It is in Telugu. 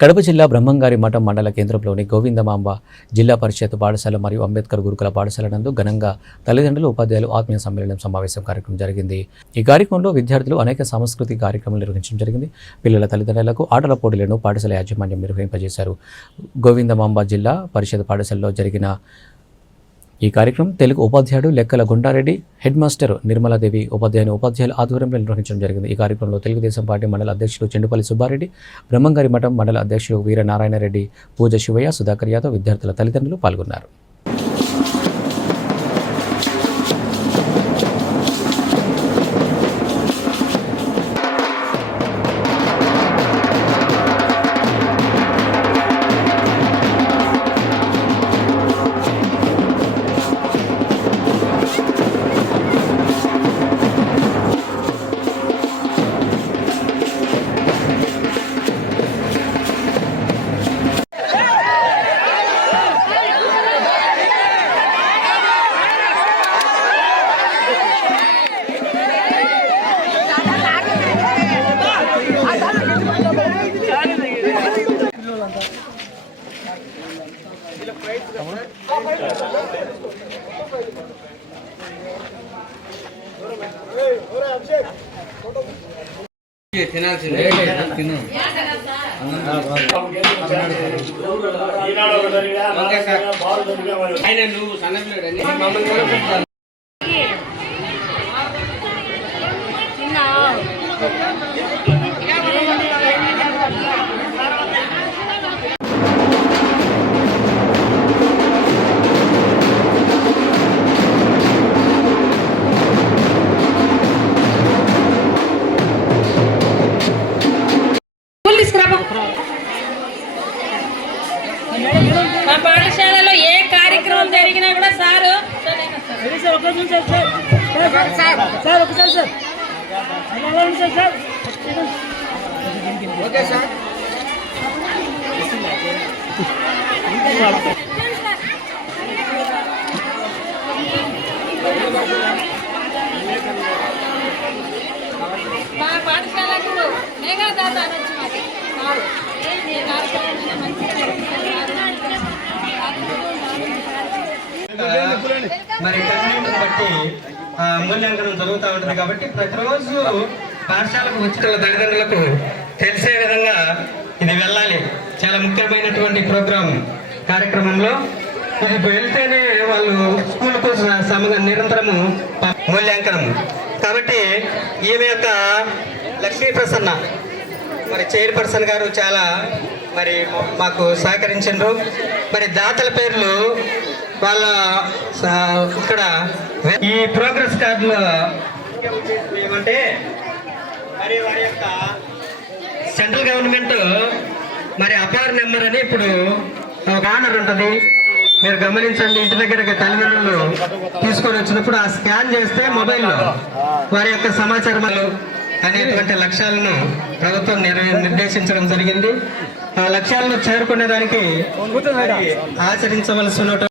కడప జిల్లా బ్రహ్మంగారి మఠం మండల కేంద్రంలోని గోవిందమాంబ జిల్లా పరిషత్ పాఠశాల మరియు అంబేద్కర్ గురుకుల పాఠశాల నందు ఘనంగా తల్లిదండ్రులు ఉపాధ్యాయులు ఆత్మీయ సమ్మేళనం సమావేశం కార్యక్రమం జరిగింది. ఈ కార్యక్రమంలో విద్యార్థులు అనేక సాంస్కృతిక కార్యక్రమాలు నిర్వహించడం జరిగింది. పిల్లల తల్లిదండ్రులకు ఆటల పోటీలను పాఠశాల యాజమాన్యం నిర్వహింపజేశారు. గోవిందమాంబ జిల్లా పరిషత్ పాఠశాలలో జరిగిన ఈ కార్యక్రమం తెలుగు ఉపాధ్యాయుడు లెక్కల గుండారెడ్డి, హెడ్ మాస్టర్ నిర్మలాదేవి ఉపాధ్యాయుల ఆధ్వర్యంలో నిర్వహించడం జరిగింది. ఈ కార్యక్రమంలో తెలుగుదేశం పార్టీ మండల అధ్యక్షులు చెండుపల్లి సుబ్బారెడ్డి, బ్రహ్మంగారి మఠం మండల అధ్యక్షులు వీరనారాయణరెడ్డి, పూజ శివయ్య, సుధాకర్ యాదవ్, విద్యార్థుల తల్లిదండ్రులు పాల్గొన్నారు. మా పాఠశాలలో ఏ కార్యక్రమం జరిగినా కూడా సారు మా పాఠశాలకు మేఘాదాత అనొచ్చు మాది సారు ఏ కార్యక్రమం మంచిగా మరి టెక్నిక్ని బట్టి మూల్యాంకనం జరుగుతూ ఉంటుంది. కాబట్టి ప్రతిరోజు పాఠశాలకు వచ్చిన తల్లిదండ్రులకు తెలిసే విధంగా ఇది వెళ్ళాలి. చాలా ముఖ్యమైనటువంటి కార్యక్రమంలో ఇది వెళ్తేనే వాళ్ళు స్కూల్కు నిరంతరము మూల్యాంకనం. కాబట్టి ఈమె యొక్క లక్ష్మీ ప్రసన్న మరి చైర్పర్సన్ గారు చాలా మరి మాకు సహకరించారు. మరి దాతల పేర్లు వాళ్ళ ఇక్కడ ఈ ప్రోగ్రెస్ కార్డులో ఏమంటే మరి వారి యొక్క సెంట్రల్ గవర్నమెంట్ మరి అపార్ నెంబర్ అని ఇప్పుడు ఒక ఆనర్ ఉంటుంది. మీరు గమనించండి, ఇంటి దగ్గరకి తల్లిదండ్రులు తీసుకొని వచ్చినప్పుడు ఆ స్కాన్ చేస్తే మొబైల్లో వారి యొక్క సమాచారం అనేటువంటి లక్ష్యాలను ప్రభుత్వం నిర్దేశించడం జరిగింది. ఆ లక్ష్యాలను చేరుకునే దానికి ఆచరించవలసి